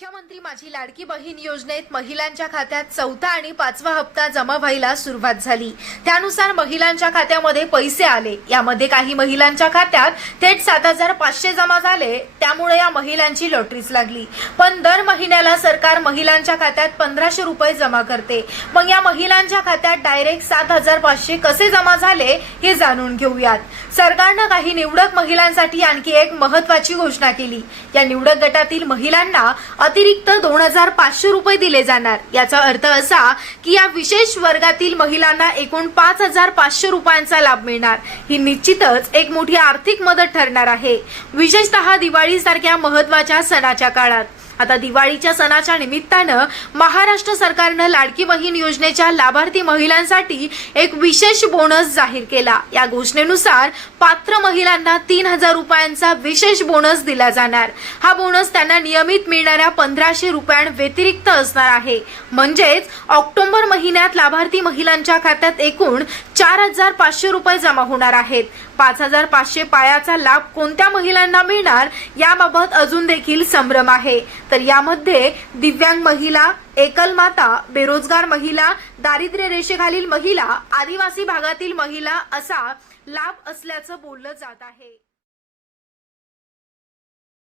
मुख्यमंत्री माझी लाडकी बहीण योजनेत महिलांच्या खात्यात चौथा आणि पाचवा हप्ता जमा व्हायला सुरुवात झाली. त्यानुसार महिलांच्या खात्यामध्ये पैसे आले. यामध्ये काही महिलांच्या खात्यात थेट सात हजार पाचशे जमा झाले. त्यामुळे या महिलांची लॉटरीच लागली. पण दर महिन्याला सरकार महिलांच्या खात्यात पंधराशे रुपये जमा करते. मग या महिलांच्या खात्यात डायरेक्ट सात हजार पाचशे कसे जमा झाले हे जाणून घेऊयात. सरकारनं काही निवडक महिलांसाठी आणखी एक महत्वाची घोषणा केली. या निवडक गटातील महिलांना अतिरिक्त दोन हजार पाचशे रुपये दिले जाणार. याचा अर्थ असा की या विशेष वर्गातील महिलांना एकूण पाच हजार पाचशे रुपयांचा लाभ मिळणार. ही निश्चितच एक मोठी आर्थिक मदत ठरणार आहे. विशेषतः दिवाळीसारख्या महत्त्वाच्या सणाच्या काळात. आता दिवाळीच्या सणाच्या निमित्तानं महाराष्ट्र सरकारनं लाडकी बहीण योजनेच्या लाभार्थी महिलांसाठी एक विशेष बोनस जाहीर केला. या घोषणेनुसार पात्र महिलांना तीन हजार रुपयांचा विशेष बोनस दिला जाणार. हा बोनस त्यांना नियमित मिळणाऱ्या पंधराशे रुपयांव्यतिरिक्त असणार आहे. म्हणजेच ऑक्टोबर महिन्यात लाभार्थी महिलांच्या खात्यात एकूण चार हजार पाचशे रुपये जमा होणार आहेत. पाच हजार पाचशे पायाचा लाभ कोणत्या महिलांना मिळणार याबाबत अजून देखील संभ्रम आहे. तर यामध्ये दिव्यांग महिला एकल माता बेरोजगार महिला दारिद्र्य रेषेखालील महिला आदिवासी भागातील महिला असा लाभ असल्याचं बोललं जात आहे.